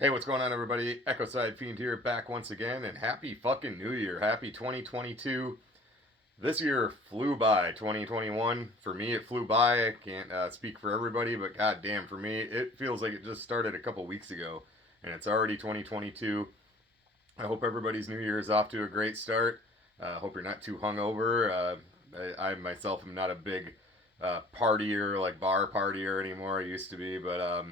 Hey, what's going on, everybody? Echo Side Fiend here, back once again, and happy fucking New Year. Happy 2022. This year flew by, 2021. For me, it flew by. I can't speak for everybody, but goddamn, for me, it feels like it just started a couple weeks ago, and it's already 2022. I hope everybody's New Year is off to a great start. I hope you're not too hungover. I myself am not a big partier, like bar partier anymore. I used to be, but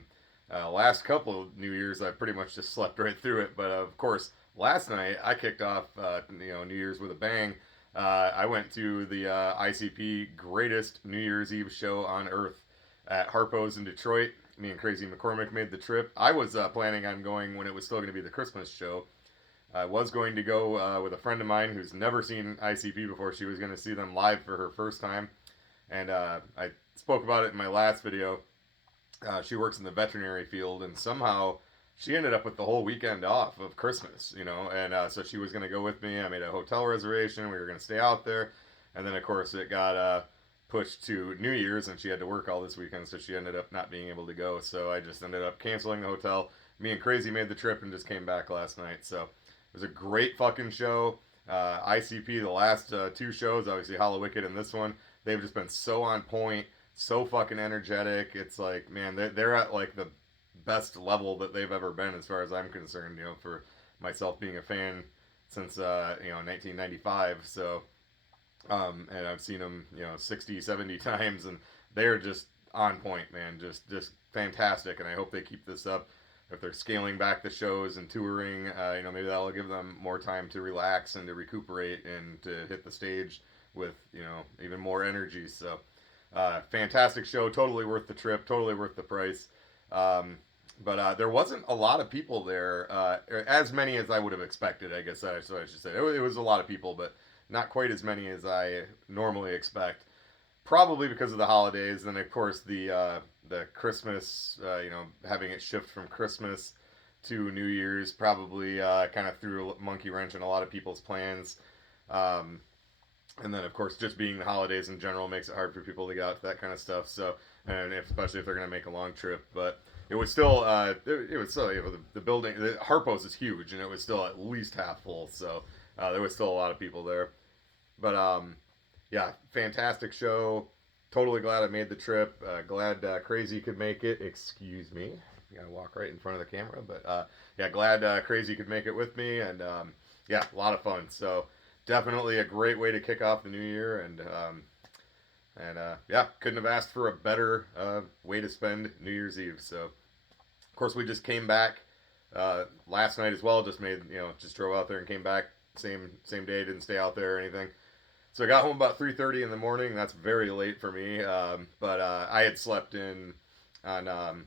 last couple of New Year's, I pretty much just slept right through it. But of course, last night I kicked off, New Year's with a bang. I went to the ICP greatest New Year's Eve show on earth at Harpo's in Detroit. Me and Crazy McCormick made the trip. I was planning on going when it was still going to be the Christmas show. I was going to go with a friend of mine who's never seen ICP before. She was going to see them live for her first time. And I spoke about it in my last video. She works in the veterinary field, and somehow she ended up with the whole weekend off of Christmas, and so she was going to go with me. I made a hotel reservation. We were going to stay out there. And then, of course, it got pushed to New Year's, and she had to work all this weekend, so she ended up not being able to go. So I just ended up canceling the hotel. Me and Crazy made the trip and just came back last night. So it was a great fucking show. ICP, the last two shows, obviously Hollow Wicked and this one, they've just been so on point, so fucking energetic. It's like, man, they're at like the best level that they've ever been as far as I'm concerned, for myself being a fan since 1995. So and I've seen them 60, 70 times, and they're just on point, man. Just fantastic, and I hope they keep this up. If they're scaling back the shows and touring, maybe that'll give them more time to relax and to recuperate and to hit the stage with even more energy. So fantastic show, totally worth the trip, totally worth the price. But there wasn't a lot of people there, as many as I would have expected, I guess that's what I should say. It was a lot of people, but not quite as many as I normally expect. Probably because of the holidays, and of course the Christmas, having it shift from Christmas to New Year's probably kind of threw a monkey wrench in a lot of people's plans. Um, and then of course just being the holidays in general makes it hard for people to get out to that kind of stuff. So, and especially if they're going to make a long trip, but it was still it was still the building, the Harpo's is huge, and it was still at least half full. So there was still a lot of people there. But yeah, fantastic show. Totally glad I made the trip. Glad Crazy could make it. Excuse me. I gotta walk right in front of the camera, but yeah, glad Crazy could make it with me, and yeah, a lot of fun. So definitely a great way to kick off the new year, and yeah, couldn't have asked for a better way to spend New Year's Eve. So of course we just came back last night as well. Just made just drove out there and came back same day. Didn't stay out there or anything. So I got home about 3:30 in the morning. That's very late for me, but I had slept in on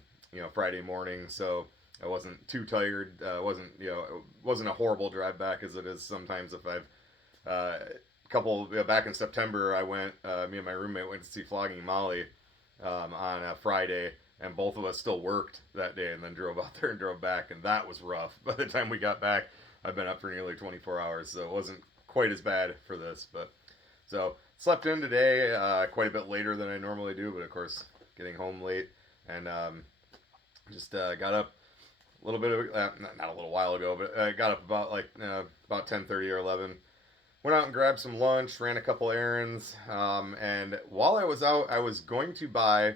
Friday morning, so I wasn't too tired. It wasn't a horrible drive back as it is sometimes if I've couple back in September. I went. Me and my roommate went to see Flogging Molly on a Friday, and both of us still worked that day, and then drove out there and drove back, and that was rough. By the time we got back, I've been up for nearly 24 hours, so it wasn't quite as bad for this, but. So slept in today quite a bit later than I normally do, but of course getting home late, and just got up a little bit of not a little while ago, but I got up about 10:30 or 11. Went out and grabbed some lunch, ran a couple errands, and while I was out, I was going to buy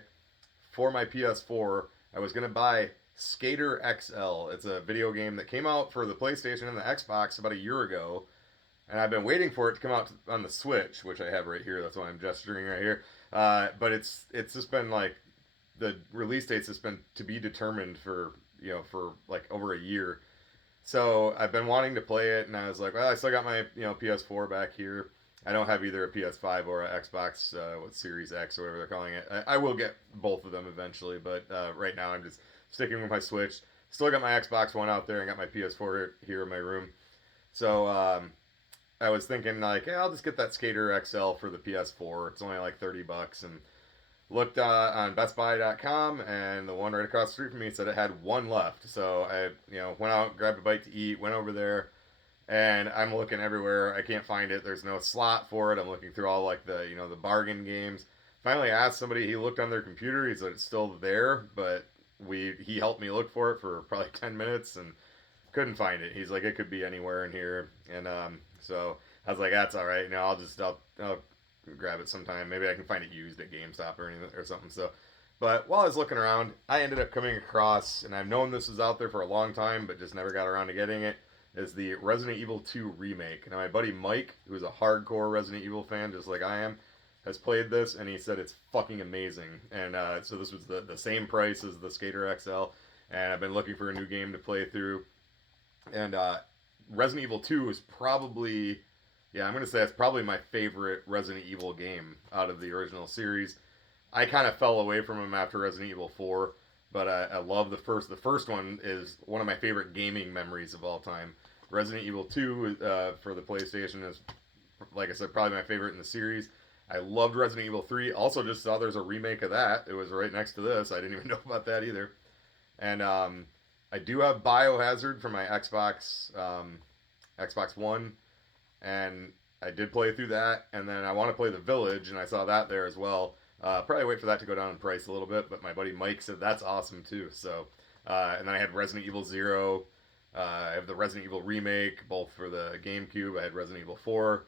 for my PS4. I was going to buy Skater XL. It's a video game that came out for the PlayStation and the Xbox about a year ago. And I've been waiting for it to come out on the Switch, which I have right here. That's why I'm gesturing right here. But it's just been like the release date's just been to be determined for like over a year. So I've been wanting to play it, and I was like, well, I still got my PS4 back here. I don't have either a PS5 or an Xbox, Series X or whatever they're calling it. I will get both of them eventually, but right now I'm just sticking with my Switch. Still got my Xbox One out there, and got my PS4 here in my room. So I was thinking like, yeah, I'll just get that Skater XL for the PS4. It's only like $30, and looked on BestBuy.com, and the one right across the street from me said it had one left. So I, went out, grabbed a bite to eat, went over there, and I'm looking everywhere. I can't find it. There's no slot for it. I'm looking through all like the bargain games. Finally asked somebody. He looked on their computer. He said it's still there, but he helped me look for it for probably 10 minutes and couldn't find it. He's like, it could be anywhere in here, and so I was like, that's all right. You know, I'll grab it sometime. Maybe I can find it used at GameStop or anything or something. So, but while I was looking around, I ended up coming across, and I've known this was out there for a long time, but just never got around to getting it. Is the Resident Evil 2 remake. Now my buddy Mike, who's a hardcore Resident Evil fan, just like I am, has played this, and he said it's fucking amazing. And so this was the same price as the Skater XL, and I've been looking for a new game to play through. And Resident Evil 2 is probably, yeah, I'm going to say it's probably my favorite Resident Evil game out of the original series. I kind of fell away from them after Resident Evil 4, but I love the first. The first one is one of my favorite gaming memories of all time. Resident Evil 2 for the PlayStation is, like I said, probably my favorite in the series. I loved Resident Evil 3. Also just saw there's a remake of that. It was right next to this. I didn't even know about that either. And I do have Biohazard for my Xbox One, and I did play through that. And then I want to play The Village, and I saw that there as well. Probably wait for that to go down in price a little bit, but my buddy Mike said that's awesome too. So, and then I had Resident Evil 0. I have the Resident Evil remake, both for the GameCube. I had Resident Evil 4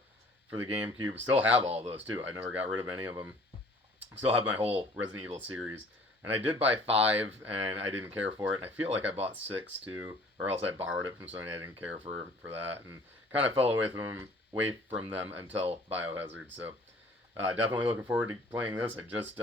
for the GameCube. Still have all those too. I never got rid of any of them. Still have my whole Resident Evil series. And I did buy 5, and I didn't care for it. And I feel like I bought 6 too, or else I borrowed it from somebody. I didn't care for that, and kind of fell away from them until Biohazard. So definitely looking forward to playing this. I just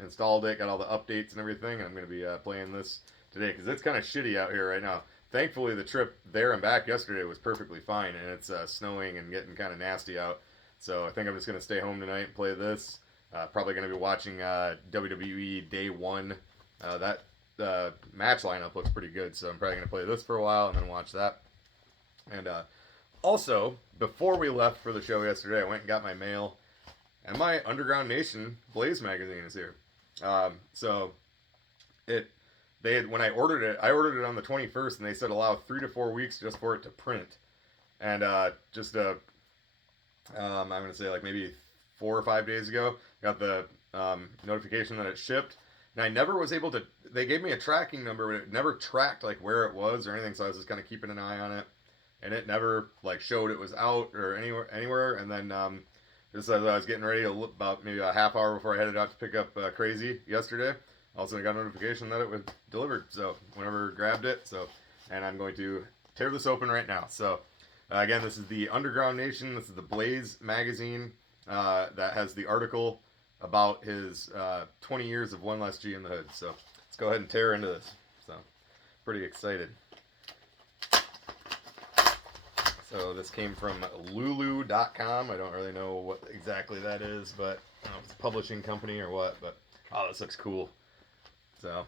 installed it, got all the updates and everything, and I'm going to be playing this today because it's kind of shitty out here right now. Thankfully, the trip there and back yesterday was perfectly fine, and it's snowing and getting kind of nasty out. So I think I'm just going to stay home tonight and play this. Probably going to be watching WWE Day 1. That match lineup looks pretty good, so I'm probably going to play this for a while and then watch that. And also, before we left for the show yesterday, I went and got my mail, and my Underground Nation Blaze magazine is here. When I ordered it on the 21st, and they said allow 3 to 4 weeks just for it to print. And I'm going to say like maybe 4 or 5 days ago, got the notification that it shipped. And I never was able to, they gave me a tracking number, but it never tracked like where it was or anything, so I was just kind of keeping an eye on it. And it never like showed it was out or anywhere. And then just as I was getting ready to look, about maybe a half hour before I headed out to pick up Crazy yesterday, also I got a notification that it was delivered. So whenever grabbed it, and I'm going to tear this open right now. So again, this is the Underground Nation. This is the Blaze magazine that has the article about his 20 years of One Less G in the Hood. So let's go ahead and tear into this. So pretty excited. So this came from Lulu.com. I don't really know what exactly that is, but I don't know if it's a publishing company or what, but oh, this looks cool. So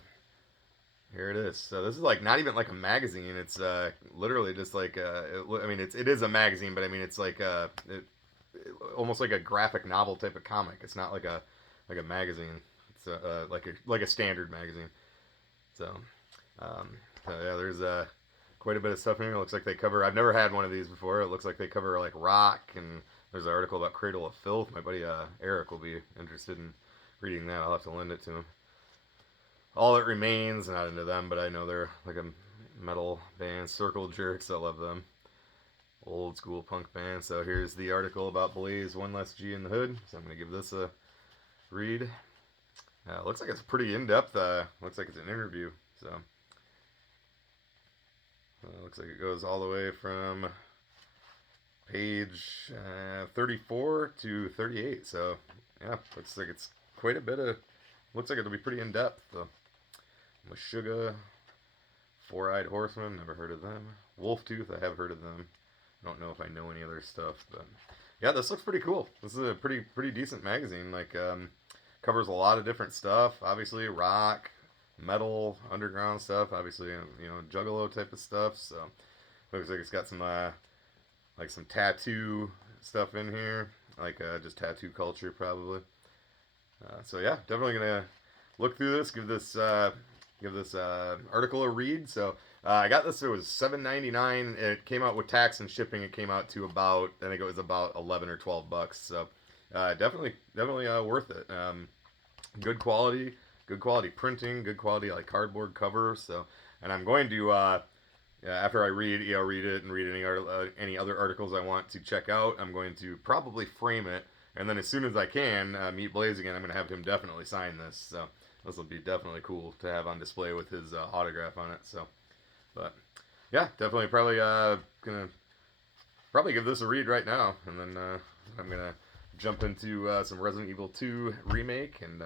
here it is. So this is like not even like a magazine. It's literally just like it is a magazine, but I mean it's like almost like a graphic novel type of comic. It's not like a magazine. It's like a standard magazine. So yeah, there's quite a bit of stuff in here. It looks like they cover. I've never had one of these before. It looks like they cover like rock, and there's an article about Cradle of Filth. My buddy Eric will be interested in reading that. I'll have to lend it to him. All That Remains, not into them, but I know they're like a metal band. Circle Jerks, I love them. Old school punk band. So here's the article about Blaze, One Less G in the Hood. So I'm going to give this a read. Looks like it's pretty in-depth. Looks like it's an interview. So looks like it goes all the way from page 34 to 38. So yeah, looks like it's quite a bit of. Looks like it'll be pretty in-depth. So, Meshuggah, Four-Eyed Horseman, never heard of them. Wolftooth, I have heard of them. I don't know if I know any other stuff, but yeah, this looks pretty cool. This is a pretty decent magazine. Like covers a lot of different stuff. Obviously, rock, metal, underground stuff. Obviously, Juggalo type of stuff. So looks like it's got some like some tattoo stuff in here, like just tattoo culture probably. So yeah, definitely gonna look through this. Give this article a read. So I got this. It was $7.99. It came out with tax and shipping. It came out to about, I think it was about $11 or $12. So definitely worth it. Good quality, good quality printing, good quality like cardboard cover. So, and I'm going to after I read it and read any other articles I want to check out, I'm going to probably frame it, and then as soon as I can meet Blaze again, I'm going to have him definitely sign this. So this will be definitely cool to have on display with his autograph on it. So, but yeah, definitely probably gonna probably give this a read right now, and then I'm gonna jump into some Resident Evil 2 remake and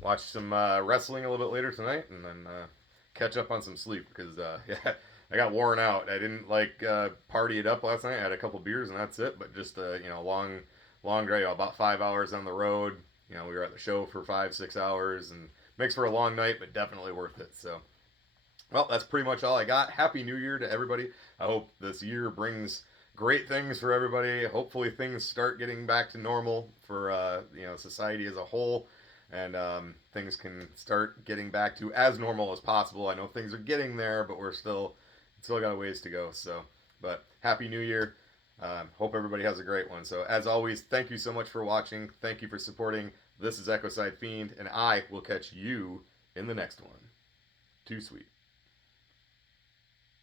watch some wrestling a little bit later tonight, and then catch up on some sleep because yeah, I got worn out. I didn't party it up last night. I had a couple beers and that's it. But just long drive, about 5 hours on the road. We were at the show for 5-6 hours, and makes for a long night, but definitely worth it. So, well, that's pretty much all I got. Happy New Year to everybody. I hope this year brings great things for everybody. Hopefully things start getting back to normal for society as a whole, and things can start getting back to as normal as possible. I know things are getting there, but we're still got a ways to go. So, but Happy New Year. Hope everybody has a great one. So, as always, thank you so much for watching. Thank you for supporting. This is Ecocide Fiend, and I will catch you in the next one. Too sweet.